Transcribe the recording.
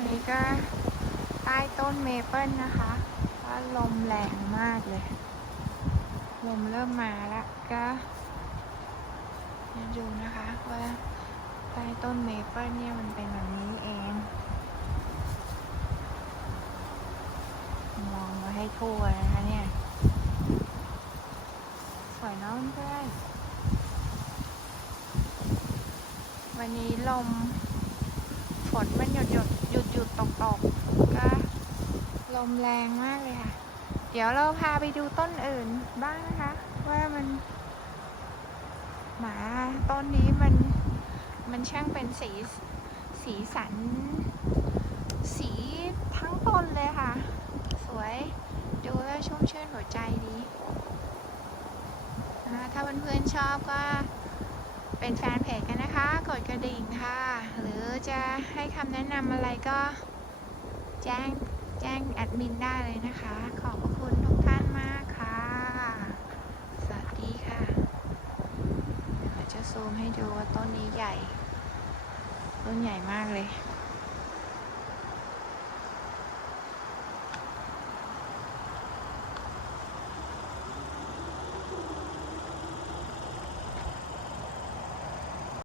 อันนี้ก็ใต้ต้นเมเปิลนะคะว่าลมแรงมากเลย ลมเริ่มมาแล้วก็ดูนะคะว่าใต้ต้นเมเปิลเนี่ยมันเป็นแบบนี้เอง มองมาให้ทั่วนะคะเนี่ย สวยน้องเพื่อนวันนี้ลม ฝนมันหยุดหยุดหยุดหยุดตกตกก็ลมแรงมากเลยค่ะ เดี๋ยวเราพาไปดูต้นอื่นบ้างนะคะ ว่ามัน หมาต้นนี้มันมันช่างเป็นสีสีสัน สีทั้งต้นเลยค่ะ สวยดูแล้วชุ่มชื่นหัวใจดีนะถ้าเพื่อนๆชอบก็เป็นแฟนเพจกันนะคะ จะให้คำแนะนำอะไรก็แจ้งแจ้งแอดมินได้เลยนะคะ ขอบคุณทุกท่านมากค่ะ สวัสดีค่ะเดี๋ยวจะซูมให้ดูว่าต้นนี้ใหญ่ ต้นใหญ่มากเลย